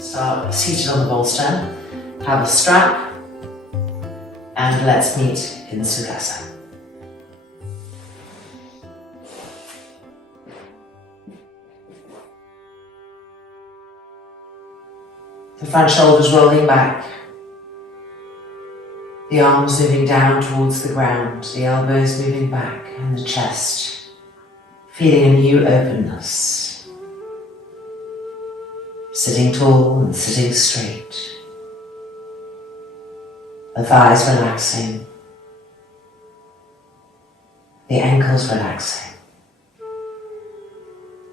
Start seated on the bolster, have a strap, and let's meet in Sukhasana. The front shoulders rolling back, the arms moving down towards the ground, the elbows moving back, and the chest, feeling a new openness. Sitting tall and sitting straight. The thighs relaxing, the ankles relaxing.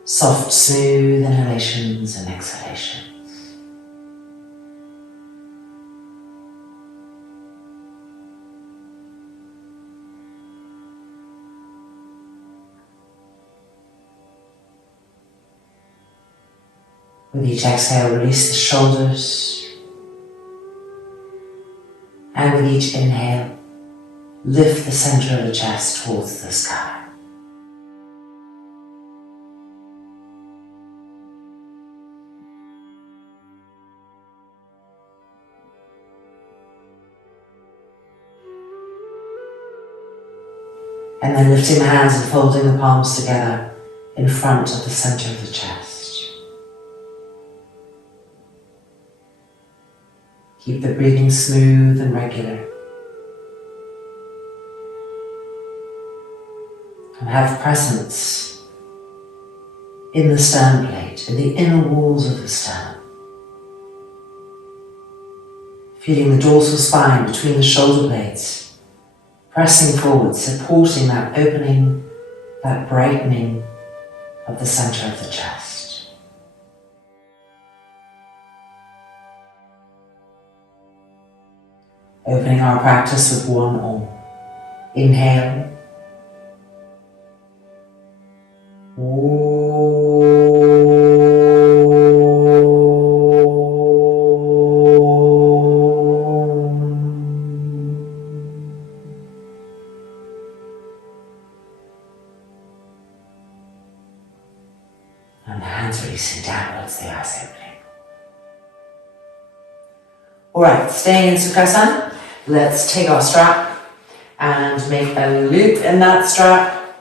Soft, smooth inhalations and exhalations. With each exhale, release the shoulders. And with each inhale, lift the center of the chest towards the sky. And then lifting the hands and folding the palms together in front of the center of the chest. Keep the breathing smooth and regular. And have presence in the sternum plate, in the inner walls of the sternum. Feeling the dorsal spine between the shoulder blades, pressing forward, supporting that opening, that brightening of the center of the chest. Opening our practice with one Om. Inhale. And the hands releasing downwards, the eyes opening. Alright, staying in Sukhasana. Let's take our strap and make a loop in that strap.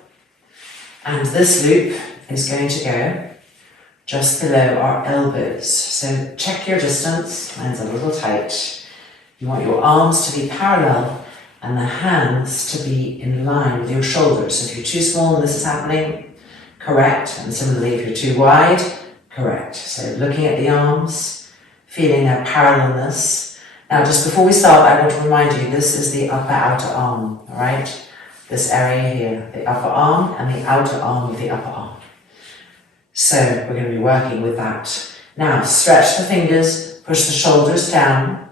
And this loop is going to go just below our elbows. So check your distance, mine's a little tight. You want your arms to be parallel and the hands to be in line with your shoulders. So if you're too small and this is happening, correct. And similarly, if you're too wide, correct. So looking at the arms, feeling their parallelness. Now, just before we start, I want to remind you, this is the upper outer arm, all right? This area here, the upper arm and the outer arm of the upper arm. So we're going to be working with that. Now, stretch the fingers, push the shoulders down,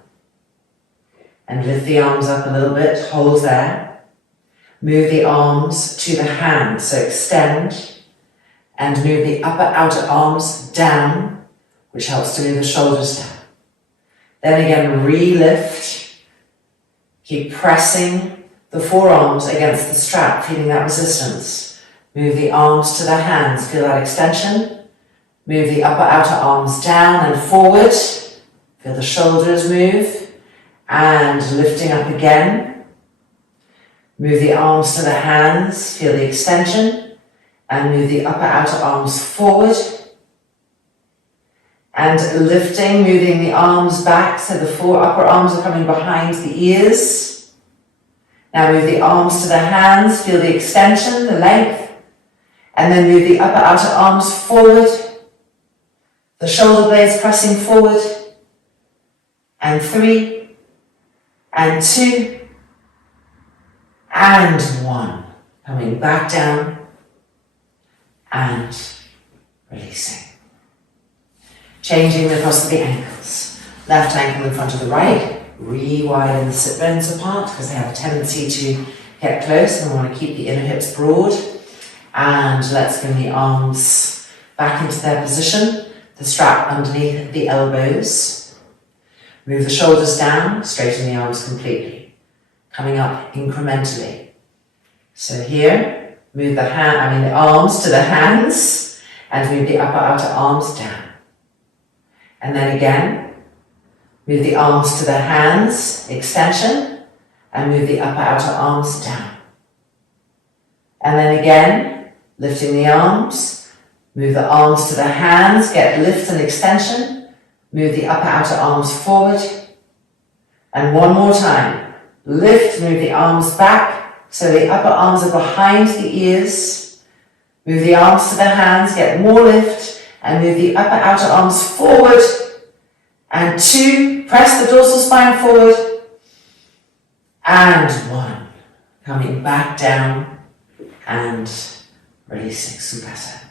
and lift the arms up a little bit, hold there. Move the arms to the hands, so extend, and move the upper outer arms down, which helps to move the shoulders down. Then again, re-lift, keep pressing the forearms against the strap, feeling that resistance. Move the arms to the hands, feel that extension. Move the upper outer arms down and forward, feel the shoulders move, and lifting up again. Move the arms to the hands, feel the extension, and move the upper outer arms forward. And lifting, moving the arms back so the four upper arms are coming behind the ears. Now move the arms to the hands, feel the extension, the length. And then move the upper outer arms forward. The shoulder blades pressing forward. And 3, and 2, and 1. Coming back down and releasing. Changing the cross of the ankles. Left ankle in front of the right. Re-widen the sit bones apart because they have a tendency to get close and we want to keep the inner hips broad. And let's bring the arms back into their position. The strap underneath the elbows. Move the shoulders down, straighten the arms completely. Coming up incrementally. So here, move the arms to the hands and move the upper outer arms down. And then again, move the arms to the hands, extension, and move the upper outer arms down. And then again, lifting the arms, move the arms to the hands, get lift and extension, move the upper outer arms forward. And one more time, lift, move the arms back, so the upper arms are behind the ears. Move the arms to the hands, get more lift, and move the upper outer arms forward. And 2, press the dorsal spine forward. And 1, coming back down and releasing Sukhasana.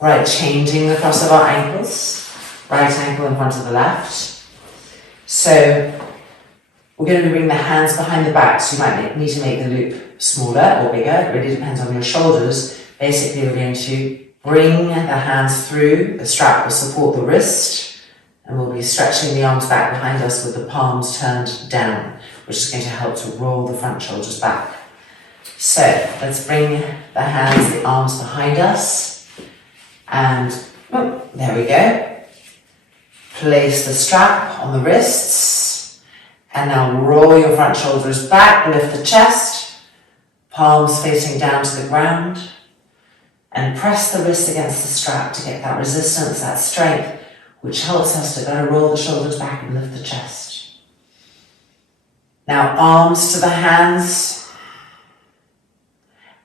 Right, changing the cross of our ankles. Right ankle in front of the left. So we're going to bring the hands behind the back, so you might need to make the loop smaller or bigger. It really depends on your shoulders. Basically, we're going to bring the hands through. The strap will support the wrist, and we'll be stretching the arms back behind us with the palms turned down, which is going to help to roll the front shoulders back. So let's bring the hands, the arms behind us, and there we go. Place the strap on the wrists, and now roll your front shoulders back, lift the chest, palms facing down to the ground, and press the wrists against the strap to get that resistance, that strength, which helps us to better roll the shoulders back and lift the chest. Now arms to the hands,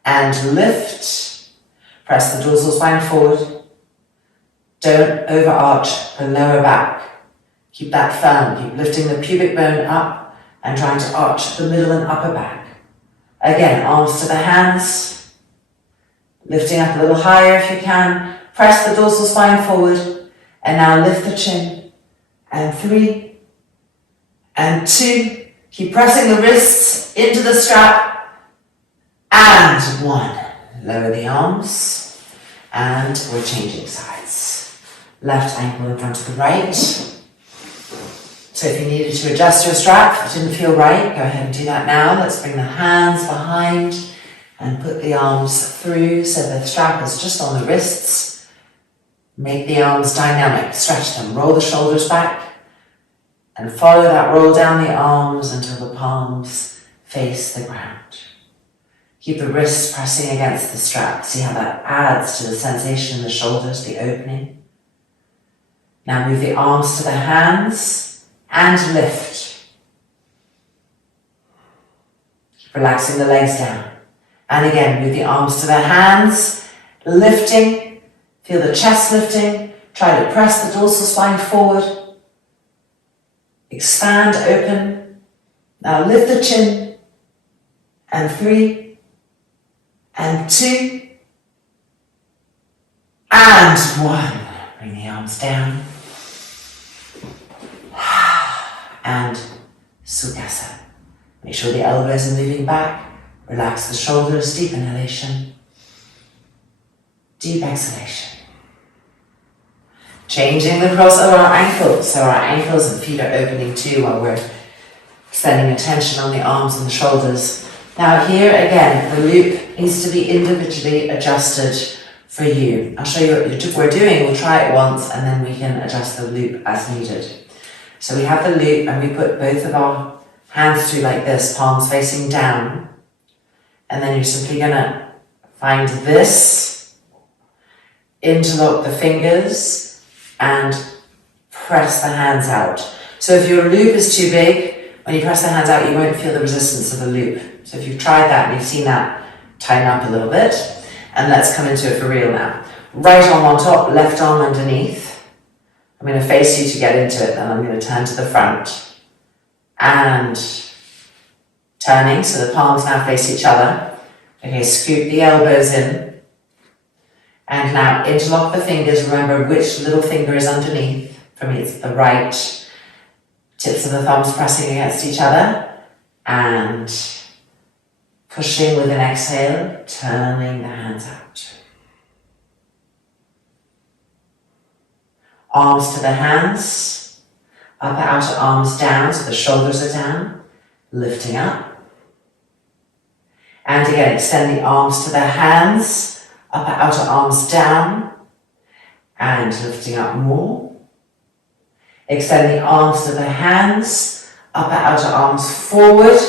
and lift, press the dorsal spine forward. Don't overarch the lower back. Keep that firm. Keep lifting the pubic bone up and trying to arch the middle and upper back. Again, arms to the hands. Lifting up a little higher if you can. Press the dorsal spine forward. And now lift the chin. And 3. And 2. Keep pressing the wrists into the strap. And 1. Lower the arms. And we're changing sides. Left ankle in front of the right. So if you needed to adjust your strap, if it didn't feel right, go ahead and do that now. Let's bring the hands behind and put the arms through so the strap is just on the wrists. Make the arms dynamic, stretch them, roll the shoulders back, and follow that roll down the arms until the palms face the ground. Keep the wrists pressing against the strap. See how that adds to the sensation in the shoulders, the opening. Now move the arms to the hands and lift. Keep relaxing the legs down. And again, move the arms to the hands, lifting. Feel the chest lifting. Try to press the dorsal spine forward. Expand, open. Now lift the chin. And 3. And 2. And 1. Bring the arms down. And Sukhasana. Make sure the elbows are moving back. Relax the shoulders, deep inhalation. Deep exhalation. Changing the cross of our ankles. So our ankles and feet are opening too while we're extending attention on the arms and the shoulders. Now here again, the loop needs to be individually adjusted for you. I'll show you what we're doing. We'll try it once and then we can adjust the loop as needed. So we have the loop and we put both of our hands through like this, palms facing down. And then you're simply going to find this, interlock the fingers and press the hands out. So if your loop is too big, when you press the hands out, you won't feel the resistance of the loop. So if you've tried that and you've seen that, tighten up a little bit. And let's come into it for real now. Right arm on top, left arm underneath. I'm going to face you to get into it, then I'm going to turn to the front. And turning, so the palms now face each other. Okay, scoop the elbows in. And now interlock the fingers. Remember which little finger is underneath. For me, it's the right. Tips of the thumbs pressing against each other. And pushing with an exhale, turning the hands out. Arms to the hands, upper outer arms down so the shoulders are down, lifting up. And again, extend the arms to the hands, upper outer arms down, and lifting up more. Extend the arms to the hands, upper outer arms forward.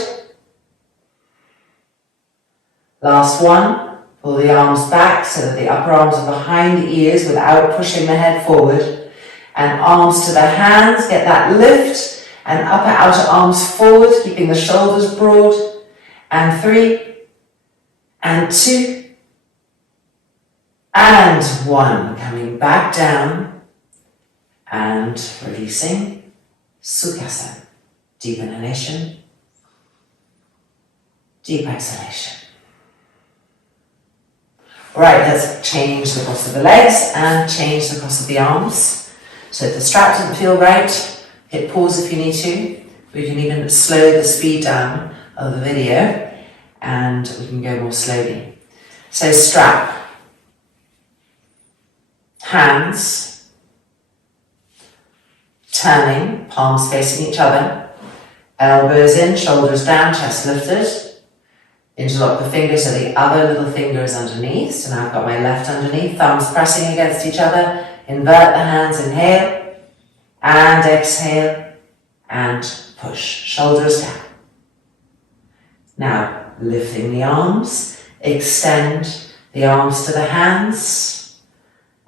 Last one, pull the arms back so that the upper arms are behind the ears without pushing the head forward. And arms to the hands, get that lift, and upper outer arms forward, keeping the shoulders broad. And 3, and 2, and 1. Coming back down and releasing. Sukhasana. Deep inhalation, deep exhalation. Alright, let's change the cross of the legs and change the cross of the arms. So if the strap doesn't feel right, hit pause if you need to. We can even slow the speed down of the video and we can go more slowly. So strap, hands, turning, palms facing each other, elbows in, shoulders down, chest lifted. Interlock the fingers so the other little finger is underneath. So now I've got my left underneath, thumbs pressing against each other. Invert the hands, inhale, and exhale, and push, shoulders down. Now, lifting the arms, extend the arms to the hands,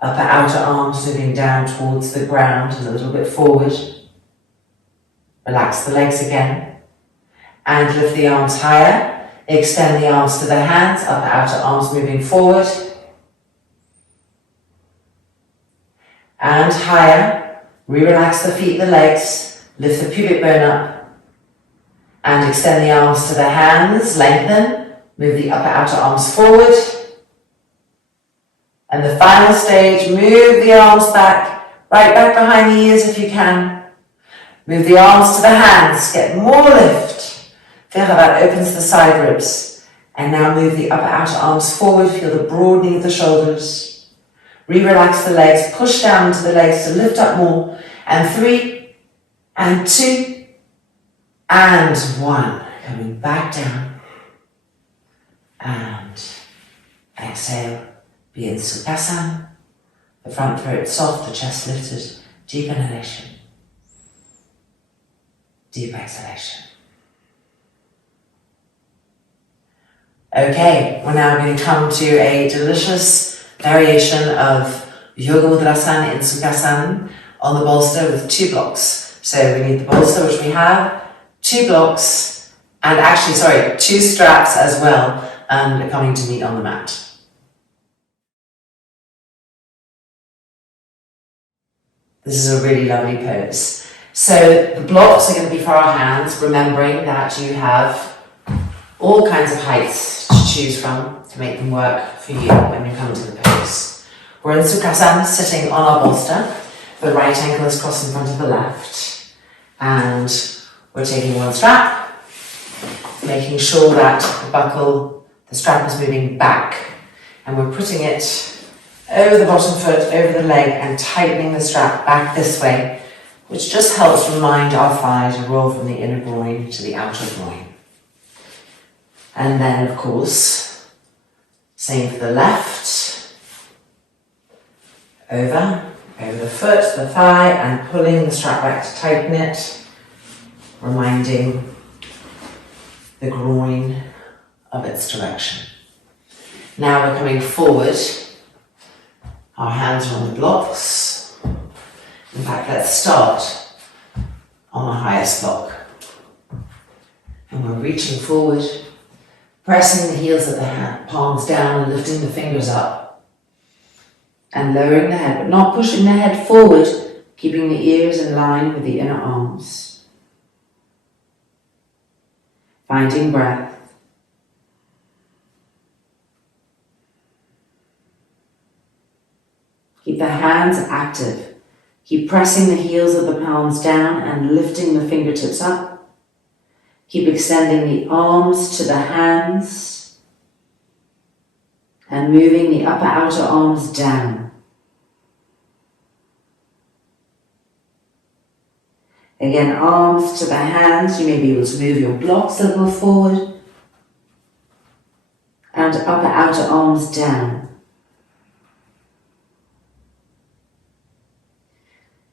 upper outer arms moving down towards the ground and a little bit forward. Relax the legs again, and lift the arms higher. Extend the arms to the hands, upper outer arms moving forward. And higher. Re-relax the feet, the legs. Lift the pubic bone up. And extend the arms to the hands, lengthen. Move the upper outer arms forward. And the final stage, move the arms back. Right back behind the ears if you can. Move the arms to the hands, get more lift. Feel how that opens the side ribs. And now move the upper outer arms forward. Feel the broadening of the shoulders. Re-relax the legs. Push down into the legs to lift up more. And 3, and 2, and 1. Coming back down. And exhale. Be in Sukhasana. The front throat soft, the chest lifted. Deep inhalation. Deep exhalation. Okay, we're now going to come to a delicious variation of Yoga Mudrasana in Sukhasana on the bolster with 2 blocks. So we need the bolster, which we have, 2 blocks, and actually, 2 straps as well, and coming to meet on the mat. This is a really lovely pose. So the blocks are going to be for our hands, remembering that you have all kinds of heights to choose from to make them work for you when you come to the pose. We're in Sukhasana, sitting on our bolster. The right ankle is crossed in front of the left. And we're taking one strap, making sure that the buckle, the strap is moving back. And we're putting it over the bottom foot, over the leg, and tightening the strap back this way, which just helps remind our thigh to roll from the inner groin to the outer groin. And then, of course, same for the left, over the foot, the thigh, and pulling the strap back to tighten it, reminding the groin of its direction. Now we're coming forward, our hands are on the blocks. In fact, let's start on the highest block. And we're reaching forward, pressing the heels of the palms down and lifting the fingers up. And lowering the head, but not pushing the head forward, keeping the ears in line with the inner arms. Finding breath. Keep the hands active. Keep pressing the heels of the palms down and lifting the fingertips up. Keep extending the arms to the hands and moving the upper outer arms down. Again, arms to the hands. You may be able to move your blocks a little forward and upper outer arms down.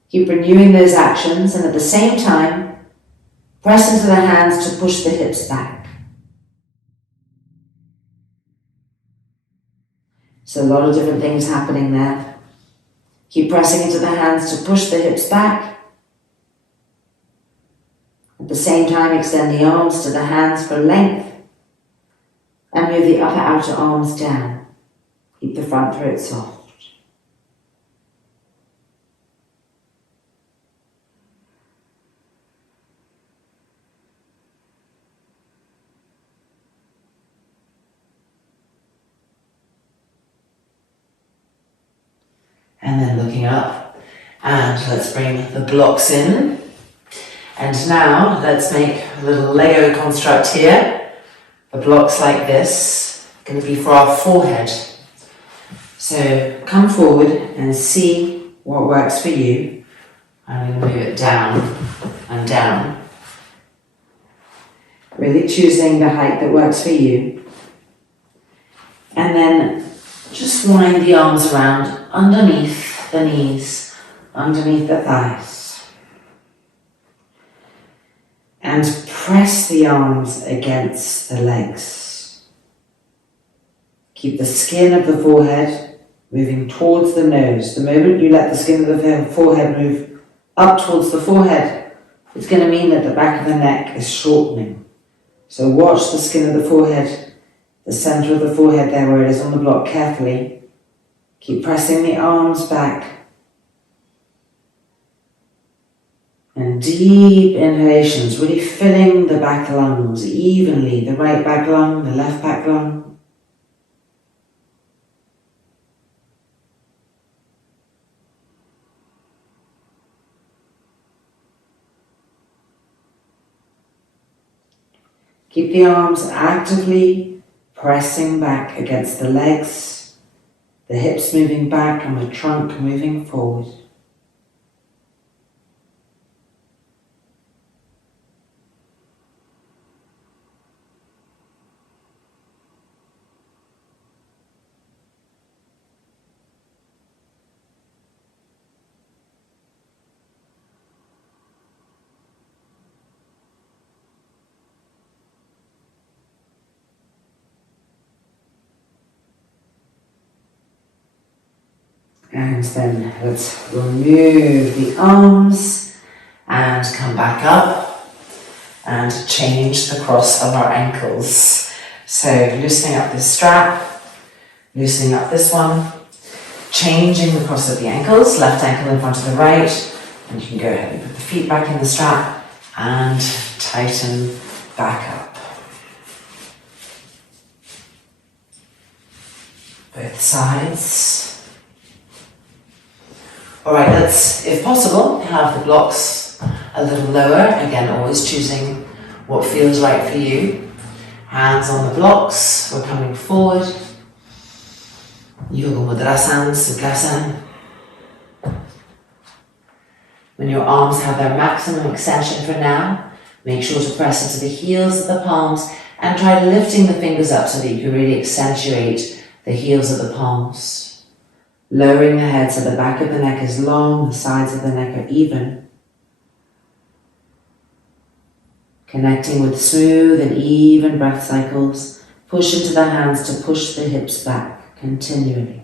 Keep renewing those actions, and at the same time, press into the hands to push the hips back. So a lot of different things happening there. Keep pressing into the hands to push the hips back. At the same time, extend the arms to the hands for length and move the upper outer arms down. Keep the front throat soft. And then looking up, and let's bring the blocks in. And now let's make a little Lego construct here. The blocks like this, going to be for our forehead. So come forward and see what works for you. I'm going to move it down and down. Really choosing the height that works for you. And then just wind the arms around underneath the knees, underneath the thighs. And press the arms against the legs. Keep the skin of the forehead moving towards the nose. The moment you let the skin of the forehead move up towards the forehead, it's going to mean that the back of the neck is shortening. So watch the skin of the forehead, the center of the forehead there where it is on the block carefully. Keep pressing the arms back. And deep inhalations, really filling the back lungs evenly, the right back lung, the left back lung. Keep the arms actively pressing back against the legs, the hips moving back and the trunk moving forward. And then let's remove the arms and come back up and change the cross of our ankles. So loosening up this strap, loosening up this one, changing the cross of the ankles, left ankle in front of the right, and you can go ahead and put the feet back in the strap and tighten back up. Both sides. Alright, let's, if possible, have the blocks a little lower. Again, always choosing what feels right for you. Hands on the blocks, we're coming forward. Yoga Mudrasana, Sukhasana. When your arms have their maximum extension for now, make sure to press into the heels of the palms and try lifting the fingers up so that you can really accentuate the heels of the palms. Lowering the head so the back of the neck is long, the sides of the neck are even. Connecting with smooth and even breath cycles. Push into the hands to push the hips back continually.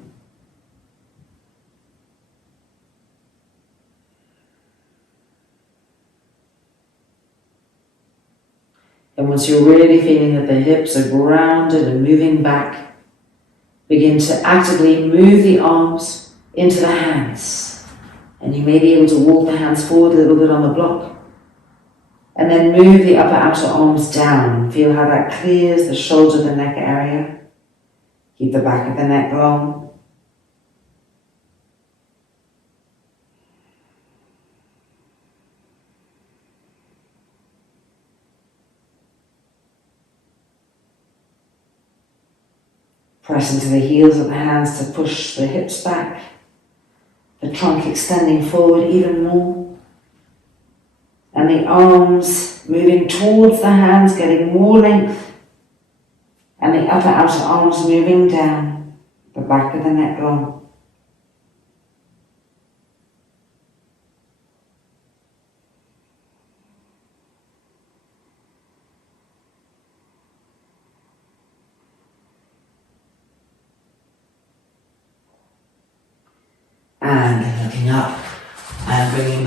And once you're really feeling that the hips are grounded and moving back, begin to actively move the arms into the hands. And you may be able to walk the hands forward a little bit on the block. And then move the upper outer arms down. Feel how that clears the shoulder, the neck area. Keep the back of the neck long. Press into the heels of the hands to push the hips back, the trunk extending forward even more, and the arms moving towards the hands, getting more length, and the upper outer arms moving down, the back of the neck long.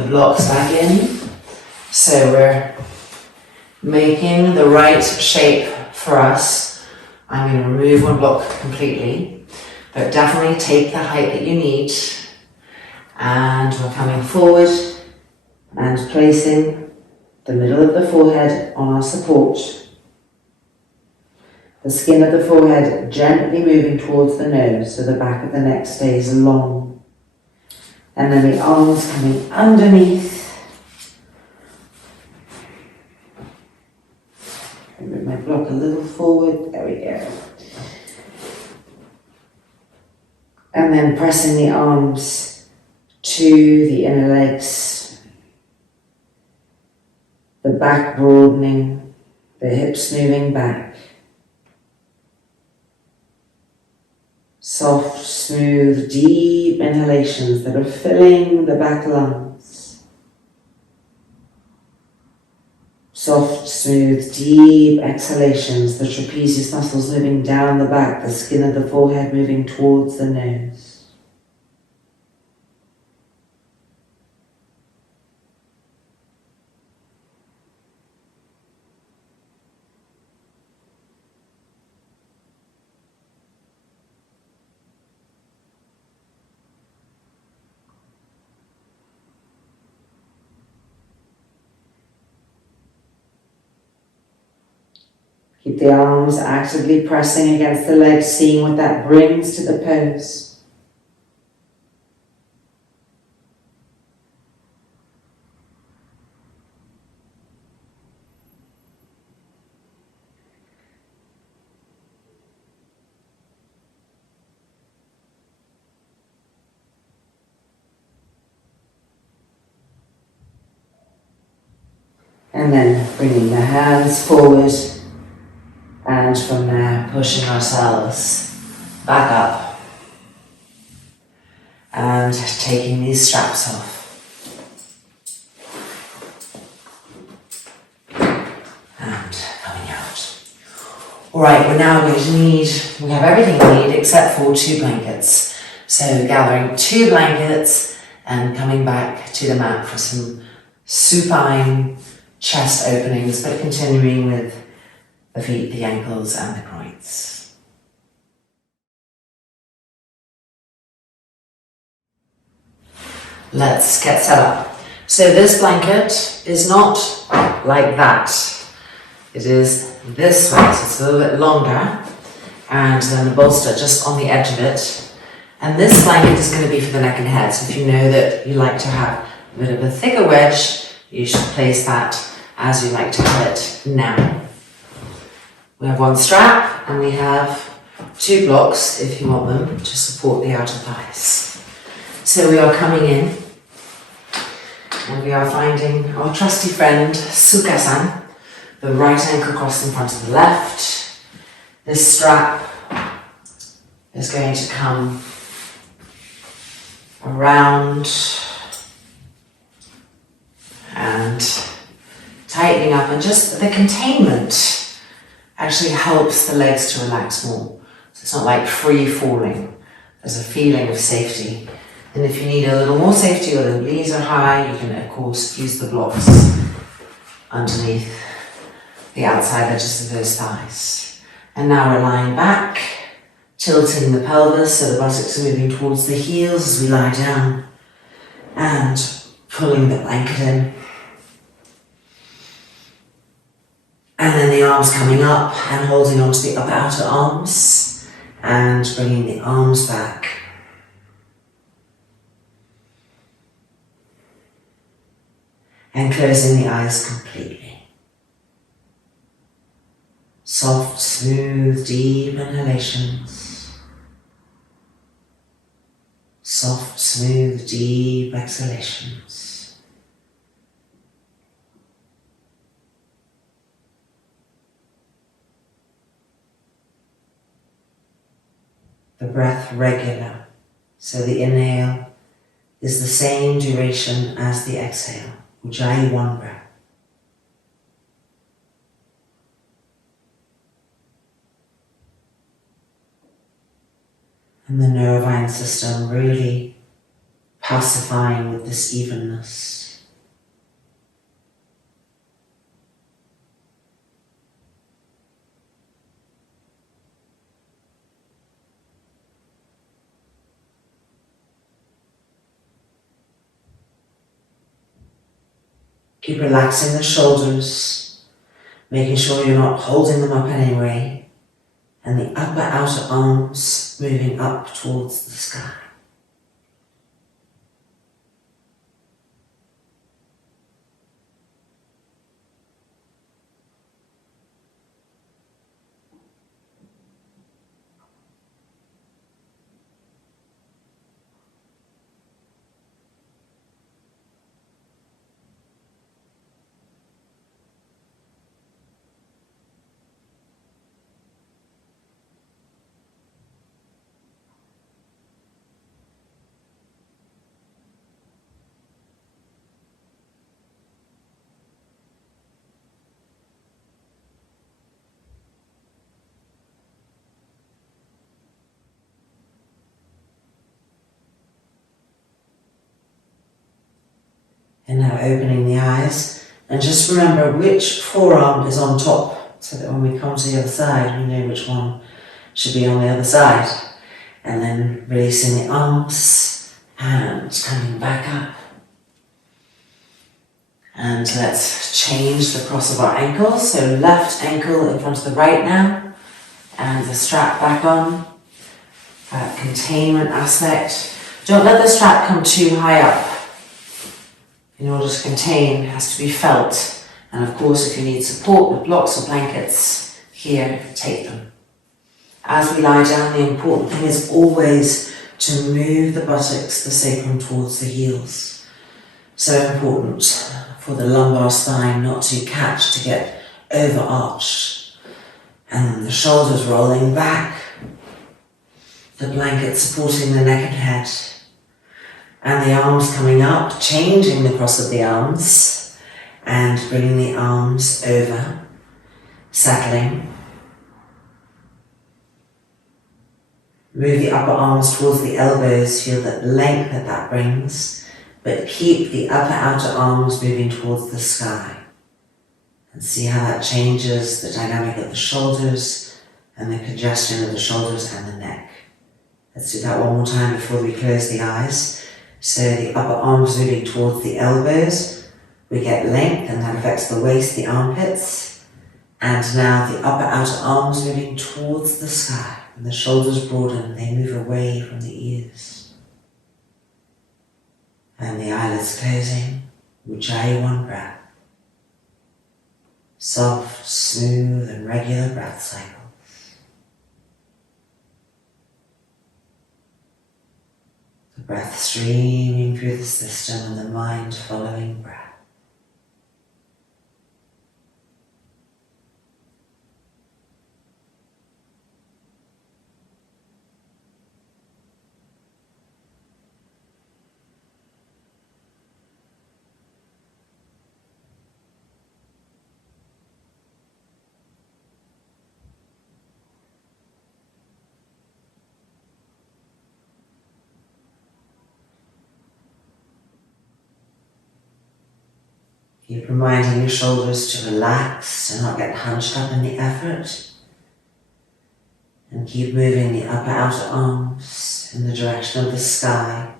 blocks back in. So we're making the right shape for us. I'm going to remove one block completely, but definitely take the height that you need. And we're coming forward and placing the middle of the forehead on our support. The skin of the forehead gently moving towards the nose so the back of the neck stays long. And then the arms coming underneath. Move my block a little forward, there we go. And then pressing the arms to the inner legs. The back broadening, the hips moving back. Soft, smooth, deep inhalations that are filling the back lungs. Soft, smooth, deep exhalations, the trapezius muscles moving down the back, the skin of the forehead moving towards the nose. Keep the arms actively pressing against the legs, seeing what that brings to the pose. And then bringing the hands forward. And from there, pushing ourselves back up and taking these straps off. And coming out. All right, we're now going to we have everything we need except for 2 blankets. So gathering 2 blankets and coming back to the mat for some supine chest openings, but continuing with the feet, the ankles and the groins. Let's get set up. So this blanket is not like that. It is this way, so it's a little bit longer, and then the bolster just on the edge of it. And this blanket is going to be for the neck and head, so if you know that you like to have a bit of a thicker wedge, you should place that as you like to have it now. We have 1 strap and we have 2 blocks if you want them to support the outer thighs. So we are coming in and we are finding our trusty friend Sukhasana, the right ankle crossed in front of the left. This strap is going to come around and tightening up, and just the containment actually helps the legs to relax more. So it's not like free falling. There's a feeling of safety. And if you need a little more safety or the knees are high, you can of course use the blocks underneath the outside edges of those thighs. And now we're lying back, tilting the pelvis so the buttocks are moving towards the heels as we lie down, and pulling the blanket in. And then the arms coming up and holding onto the upper outer arms and bringing the arms back. And closing the eyes completely. Soft, smooth, deep inhalations. Soft, smooth, deep exhalations. The breath regular, so the inhale is the same duration as the exhale, Ujjayi 1 breath. And the nervine system really pacifying with this evenness. Keep relaxing the shoulders, making sure you're not holding them up in any way, and the upper outer arms moving up towards the sky. And now opening the eyes, and just remember which forearm is on top, so that when we come to the other side, we know which one should be on the other side. And then releasing the arms, and coming back up. And let's change the cross of our ankles, so left ankle in front of the right now, and the strap back on, that containment aspect. Don't let the strap come too high up. In order to contain, it has to be felt. And of course, if you need support with blocks or blankets, here, take them. As we lie down, the important thing is always to move the buttocks, the sacrum towards the heels. So important for the lumbar spine not to catch, to get overarched. And then the shoulders rolling back, the blanket supporting the neck and head. And the arms coming up, changing the cross of the arms and bringing the arms over, settling. Move the upper arms towards the elbows, feel that length that brings, but keep the upper outer arms moving towards the sky. And see how that changes the dynamic of the shoulders and the congestion of the shoulders and the neck. Let's do that one more time before we close the eyes. So the upper arms moving towards the elbows, we get length and that affects the waist, the armpits. And now the upper outer arms moving towards the sky, and the shoulders broaden, they move away from the ears. And the eyelids closing, Ujjayi, one breath. Soft, smooth and regular breath cycle. Breath streaming through the system and the mind following breath. Keep reminding your shoulders to relax, to not get hunched up in the effort. And keep moving the upper outer arms in the direction of the sky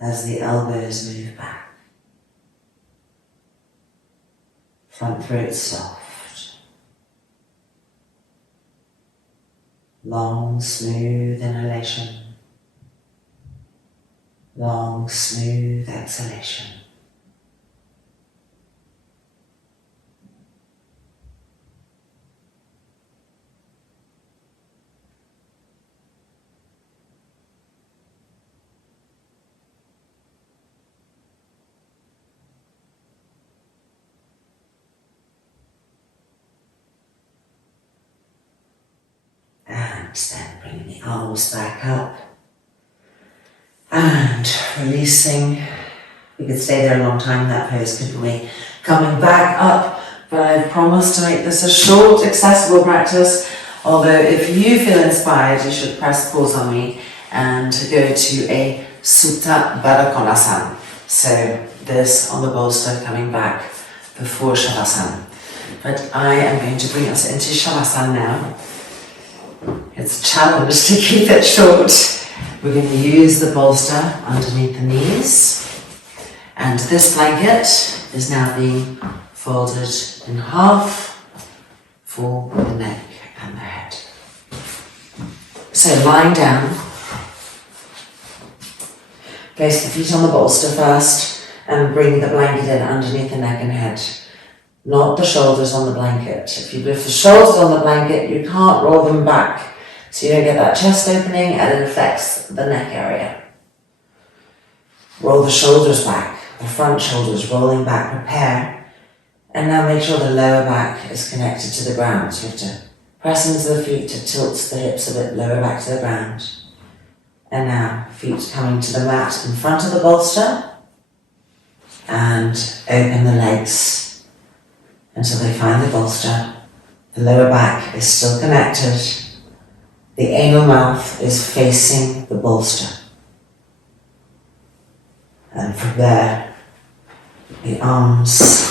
as the elbows move back. Front throat soft. Long, smooth inhalation. Long, smooth exhalation. Then bringing the arms back up and releasing. We could stay there a long time in that pose, couldn't we? Coming back up, but I've promised to make this a short, accessible practice. Although if you feel inspired, you should press pause on me and go to a Supta Baddha Konasana. So this on the bolster coming back before Shavasana. But I am going to bring us into Shavasana now. It's a challenge to keep it short. We're going to use the bolster underneath the knees. And this blanket is now being folded in half for the neck and the head. So lying down, place the feet on the bolster first and bring the blanket in underneath the neck and head, not the shoulders on the blanket. If you lift the shoulders on the blanket, you can't roll them back, so you don't get that chest opening and it affects the neck area. Roll the shoulders back, the front shoulders rolling back, prepare, and now make sure the lower back is connected to the ground. So you have to press into the feet to tilt the hips a bit lower back to the ground. And now, feet coming to the mat in front of the bolster, and open the legs until they find the bolster. The lower back is still connected. The anal mouth is facing the bolster. And from there, the arms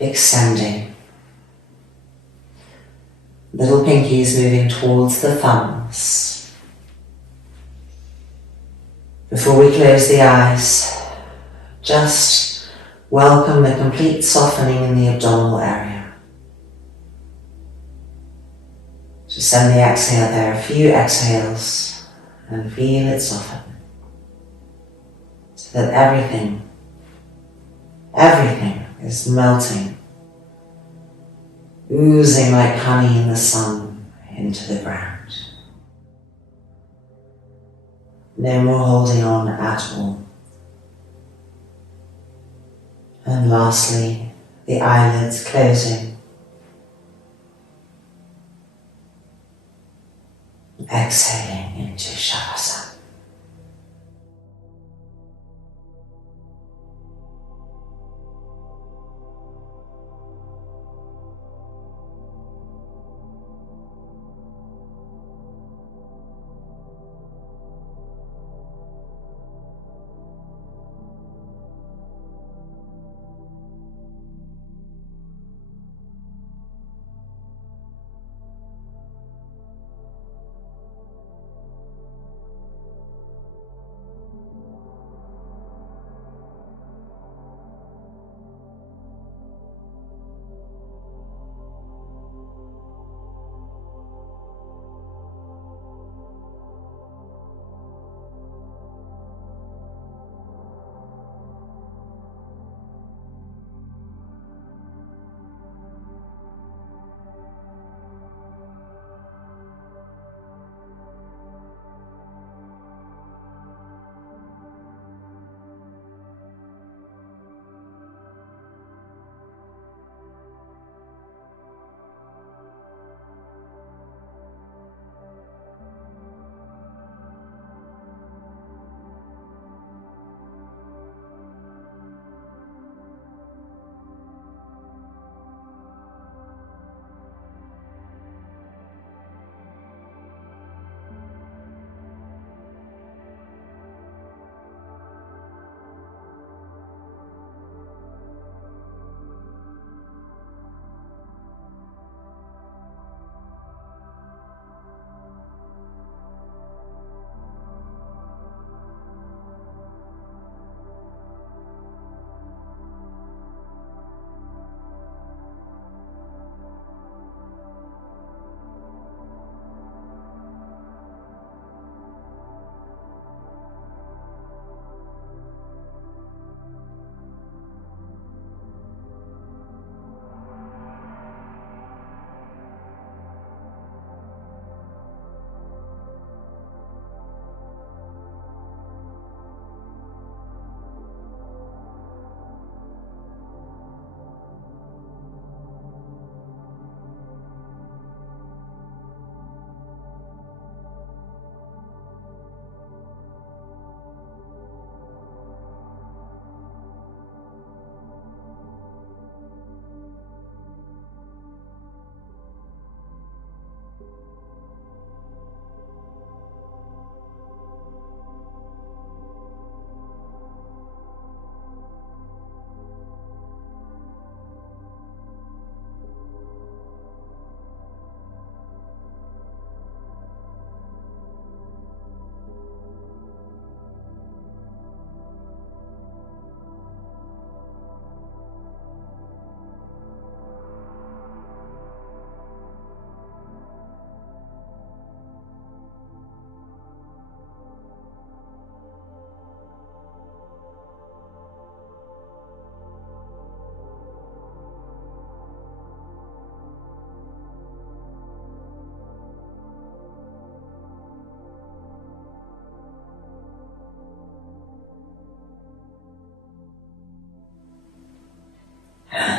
extending. Little pinkies moving towards the thumbs. Before we close the eyes, just welcome the complete softening in the abdominal area. Just send the exhale there, a few exhales, and feel it soften. So that everything is melting, oozing like honey in the sun into the ground. No more holding on at all. And lastly, the eyelids closing. Exhaling into Shavasana.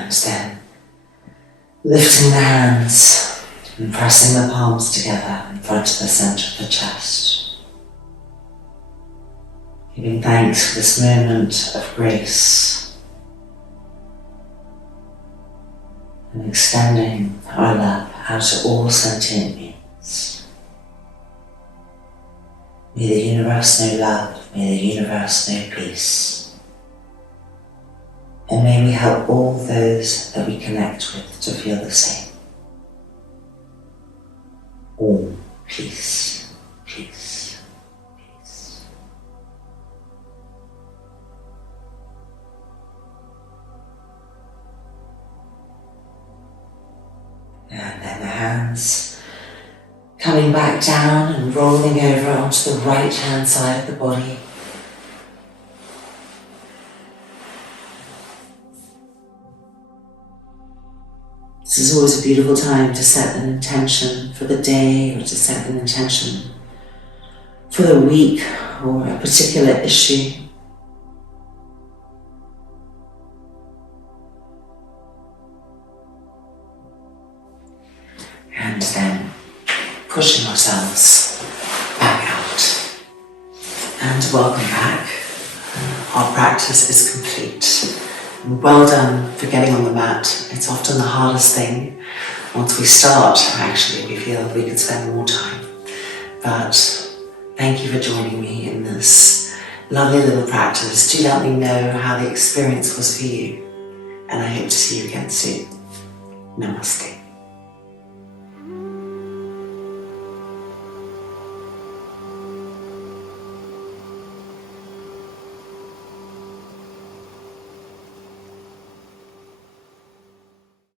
And then lifting the hands and pressing the palms together in front of the centre of the chest. Giving thanks for this moment of grace. And extending our love out to all sentient beings. May the universe know love, may the universe know peace. And may we help all those that we connect with to feel the same. All peace, peace, peace. And then the hands coming back down and rolling over onto the right hand side of the body. This is always a beautiful time to set an intention for the day or to set an intention for the week or a particular issue. And then pushing ourselves back out. And welcome back. Our practice is complete. Well done for getting on the mat. It's often the hardest thing. Once we start, actually, we feel we could spend more time. But thank you for joining me in this lovely little practice. Do let me know how the experience was for you. And I hope to see you again soon. Namaste.